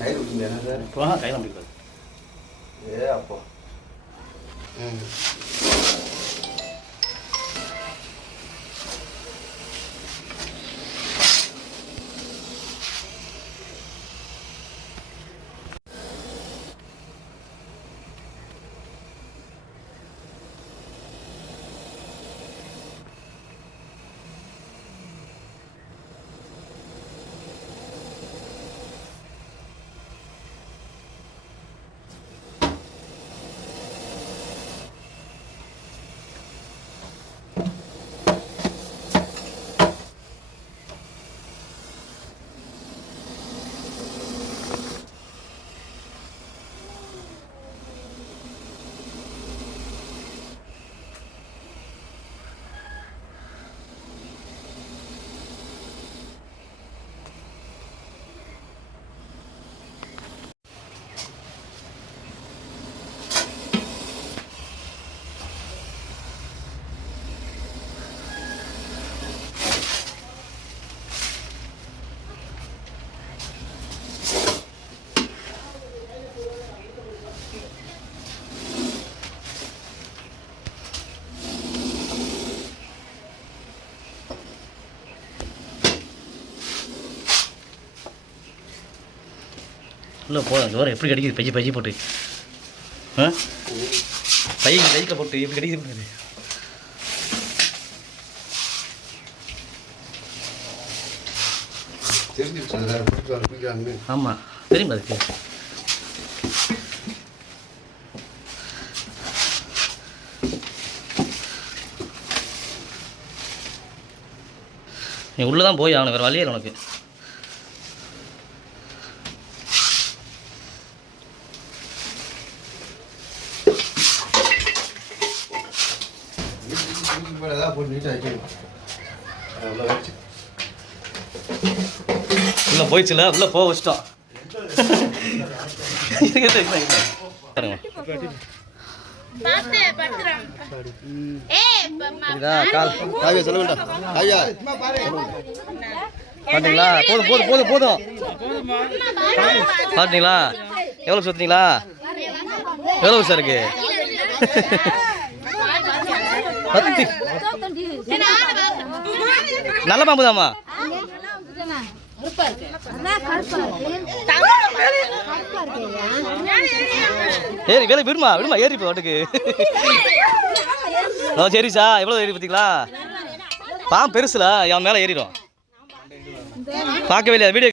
கயிறு விட்டுங்க என்ன சார் இப்போ கையில் முடிக்காது ஏ அப்போ ம் இல்லை போதும் ஜோரம் எப்படி கிடைக்குது? பைய பைய போட்டு. ஆ? பைய கைக்க போட்டு எப்படி கிடைக்குது பாரு. ஆமாம் தெரியுமா அதுக்கு? நீ உள்ளே தான் போய் ஆகணும் வேறு வழியே இல்லை உனக்கு ஏதாவது போட்டு நீட்டாக வைக்கணும் வச்சு உள்ளே போயிடுச்சுல உள்ளே போக வச்சிட்டோம் காவியா சொல்ல வேண்டாம் காவியா பார்த்தீங்களா போதும் போதும் போதும் போதும் பார்த்தீங்களா எவ்வளோ சுற்றுனீங்களா எவ்வளோ சார் இருக்கு பத்து. நல்ல பாம்பு தாம்மா ஏறி வேலை விடுமா? விடுமா ஏறி இப்போ வாட்டுக்கு. ஓ சரிசா எவ்வளோ ஏறி பார்த்தீங்களா? பாம்பு பெருசுல என் மேலே ஏறிடும். பார்க்கவே இல்லையா வீடியோ